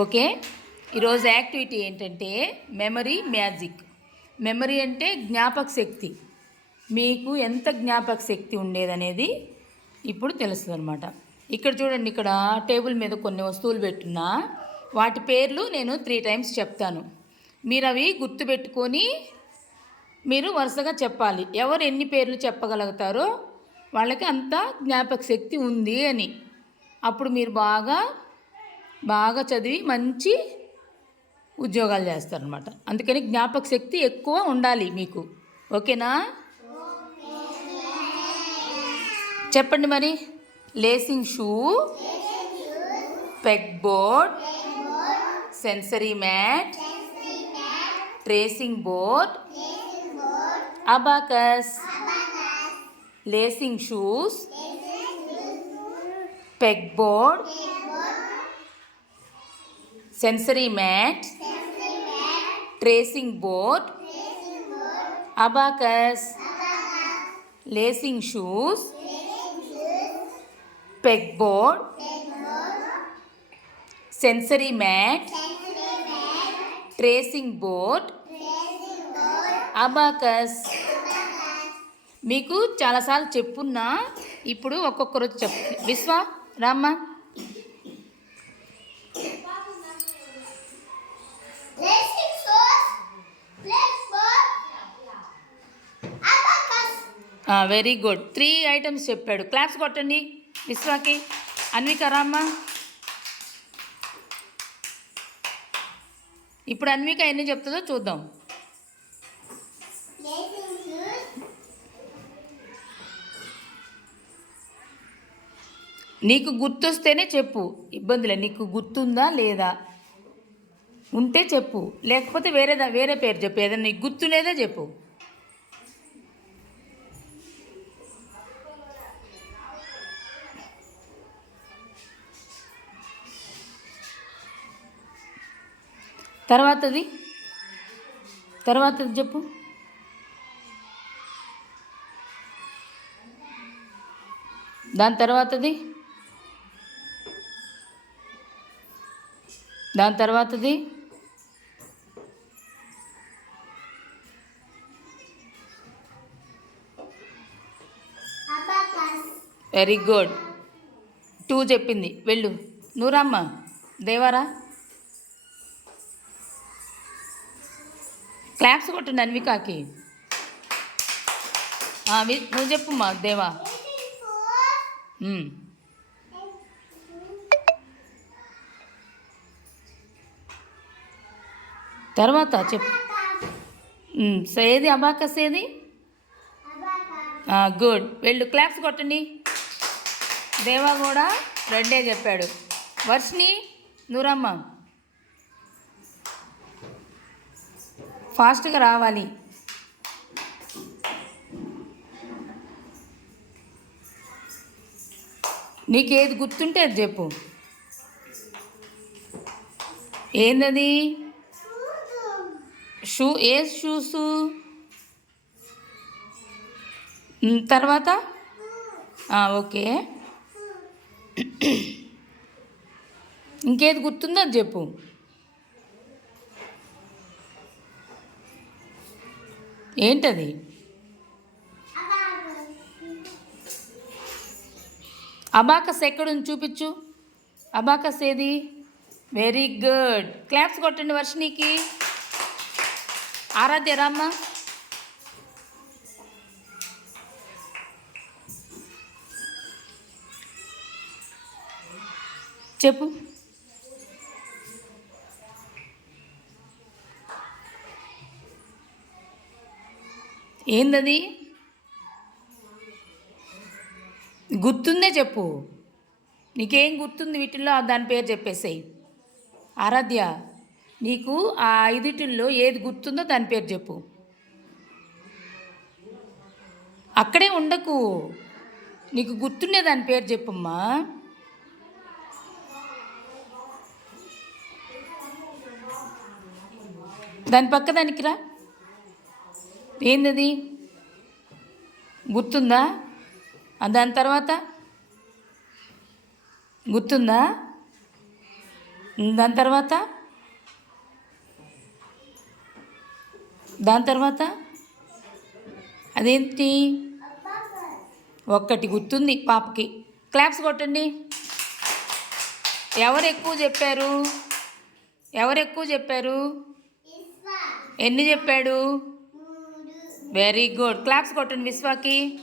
Okay. ఈరోజు activity ఏంటంటే memory magic. Memory అంటే జ్ఞాపక శక్తి. మీకు ఎంత జ్ఞాపక శక్తి ఉండేదనేది ఇప్పుడు తెలుస్తుంది అనమాట. ఇక్కడ చూడండి, ఇక్కడ టేబుల్ మీద కొన్ని వస్తువులు పెట్టున్నా, వాటి పేర్లు నేను 3 టైమ్స్ చెప్తాను. మీరు అవి గుర్తుపెట్టుకొని మీరు వరుసగా చెప్పాలి. ఎవరు ఎన్ని పేర్లు చెప్పగలుగుతారో వాళ్ళకి అంత జ్ఞాపక శక్తి ఉంది అని. అప్పుడు మీరు బాగా చదివి మంచి ఉద్యోగాలు చేస్తారనమాట. అందుకని జ్ఞాపక శక్తి ఎక్కువ ఉండాలి మీకు. ఓకేనా? చెప్పండి మరి. Lacing shoe, peg board, sensory mat, tracing board, abacus. Lacing shoes, peg board, sensory mat, tracing board, abacus. Lacing shoes, peg board, sensory mat, tracing board, abacus. మీకు చాలాసార్లు చెప్పున్నా, ఇప్పుడు ఒక్కొక్కరు చెప్పు. విశ్వ, రామ్మ. Very good. 3 ఐటమ్స్ చెప్పాడు. క్లాప్స్ కొట్టండి విశ్వాకి. అన్విక, రామ్మ. ఇప్పుడు అన్విక ఎన్ని చెప్తుందో చూద్దాం. నీకు గుర్తొస్తేనే చెప్పు, ఇబ్బందిలే. నీకు గుర్తుందా లేదా? ఉంటే చెప్పు, లేకపోతే వేరే పేరు చెప్పు. ఏదైనా నీకు గుర్తులేదా చెప్పు. తర్వాతది చెప్పు. దాని తర్వాతది వెరీ గుడ్. 2 చెప్పింది. వెళ్ళు. నూరమ్మ, దేవారా. క్లాప్స్ కొట్టండి అన్వికాకి. నువ్వు చెప్పుమ్మా దేవా. తర్వాత చెప్పు. ఏది అబాకస్ ఏది? గుడ్. వెళ్ళు. క్లాప్స్ కొట్టండి. దేవా కూడా 2 చెప్పాడు. వర్షిని, నూరమ్మ ఫాస్ట్గా రావాలి. నీకేది గుర్తుంటే అది చెప్పు. ఏందది? ఏ షూసు? తర్వాత ఓకే. ఇంకేది గుర్తుందో అది చెప్పు. ఏంటది? అబాకస్ ఎక్కడుంది చూపించు. అబాకస్ ఏది? Very good. క్లాప్స్ కొట్టండి వర్షినికి. ఆరాధ్య, రామ్మ. చెప్పు. ఏందది? గుర్తుందే చెప్పు. నీకేం గుర్తుంది వీటిల్లో దాని పేరు చెప్పేసేయి. ఆరాధ్య, నీకు ఆ 5 ఏది గుర్తుందో దాని పేరు చెప్పు. అక్కడే ఉండకు, నీకు గుర్తుండే దాని పేరు చెప్పమ్మా. దాని పక్క దానికి రా. ఏందది? గుర్తుందా? దాని తర్వాత గుర్తుందా? దాని తర్వాత అదేంటి ఒక్కటి గుర్తుంది పాపకి. క్లాప్స్ కొట్టండి. ఎవరు ఎక్కువ చెప్పారు? ఎన్ని చెప్పాడు? Very good. క్లాప్స్ కొట్టండి విశ్వాకి.